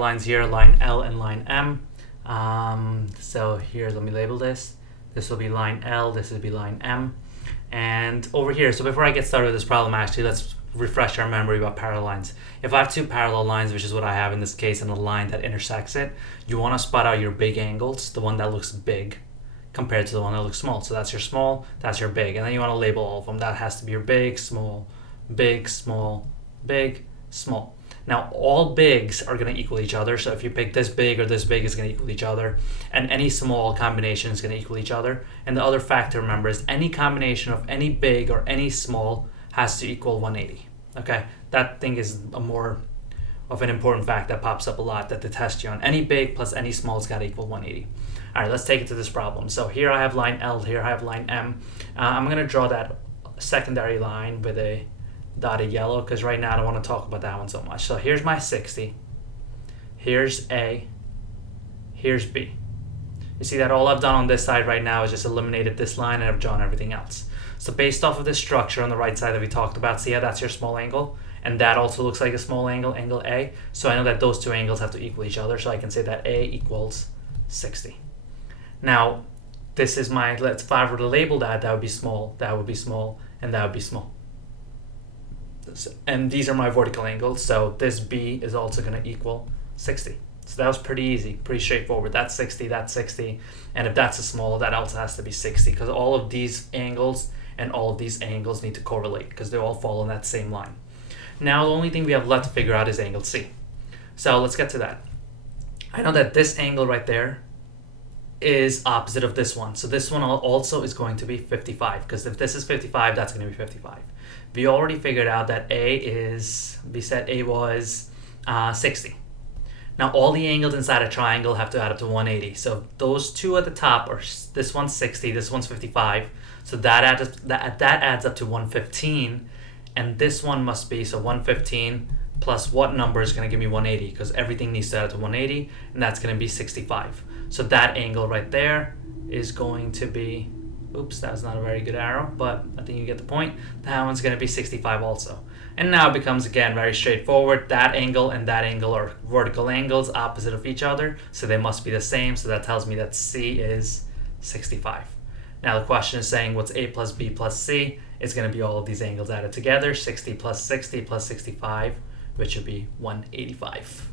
lines here, line L and line M. So here, let me label this. This will be line L, this will be line M. And over here, so before I get started with this problem, actually, let's refresh our memory about parallel lines. If I have two parallel lines, which is what I have in this case, and a line that intersects it, you want to spot out your big angles, the one that looks big compared to the one that looks small. So that's your small, that's your big. And then you want to label all of them. That has to be your big, small, big, small, big, small. Now, all bigs are going to equal each other. So if you pick this big or this big, is going to equal each other. And any small combination is going to equal each other. And the other fact to remember is any combination of any big or any small has to equal 180. Okay, that thing is a more of an important fact that pops up a lot that they test you on. Any big plus any small has got to equal 180. All right, let's take it to this problem. So here I have line L, here I have line M. I'm going to draw that secondary line with a dotted yellow because right now I don't want to talk about that one so much. So here's my 60. Here's A. Here's B. You see that all I've done on this side right now is just eliminated this line and I've drawn everything else. So based off of this structure on the right side that we talked about, see how that's your small angle? And that also looks like a small angle, angle A. So I know that those two angles have to equal each other. So I can say that A equals 60. Now, this is my, if I were to label that, that would be small, that would be small, and that would be small. And these are my vertical angles. So this B is also going to equal 60. So that was pretty easy, pretty straightforward. That's 60, that's 60. And if that's a small, that also has to be 60 because all of these angles and all of these angles need to correlate because they all fall on that same line. Now, the only thing we have left to figure out is angle C. So let's get to that. I know that this angle right there is opposite of this one. So this one also is going to be 55 because if this is 55, that's going to be 55. We already figured out that A is, we said A was 60. Now all the angles inside a triangle have to add up to 180. So those two at the top are, this one's 60, this one's 55. So that adds up to 115. And this one must be, so 115 plus what number is going to give me 180? Because everything needs to add up to 180, and that's going to be 65. So that angle right there is going to be, oops, that's not a very good arrow, but I think you get the point. That one's going to be 65 also. And now it becomes, again, very straightforward. That angle and that angle are vertical angles opposite of each other, so they must be the same. So that tells me that C is 65. Now the question is saying what's A plus B plus C? It's going to be all of these angles added together, 60 plus 65, which would be 185.